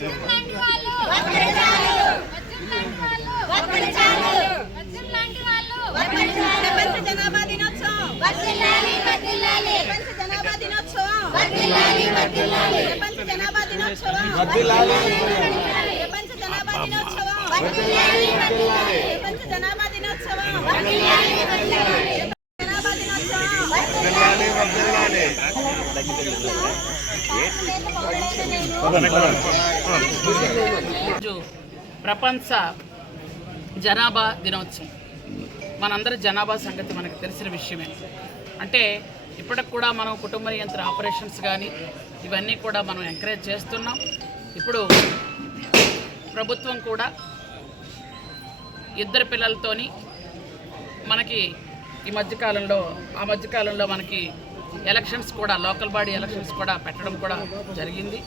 बज्र प्लांट वाले बज्र चालू बज्र प्लांट वाले बज्र चालू बज्र प्लांट ప్రపంచ జనాభా దినోత్సవం మనందరి జనాభా సంగతి మనకు తెలిసిన విషయమే అంటే ఇప్పటికి కూడా మనం కుటుంబ నియంత్రణ ఆపరేషన్స్ కానీ ఇవన్నీ కూడా మనం ఎంకరేజ్ చేస్తున్నాం ఇప్పుడు ప్రభుత్వం కూడా ఇద్దరు పిల్లలతోని మనకి ఈ మధ్యకాలంలో ఆ మధ్యకాలంలో మనకి ఎలక్షన్స్ కూడా లోకల్ బాడీ ఎలక్షన్స్ కూడా పెట్టడం కూడా జరిగింది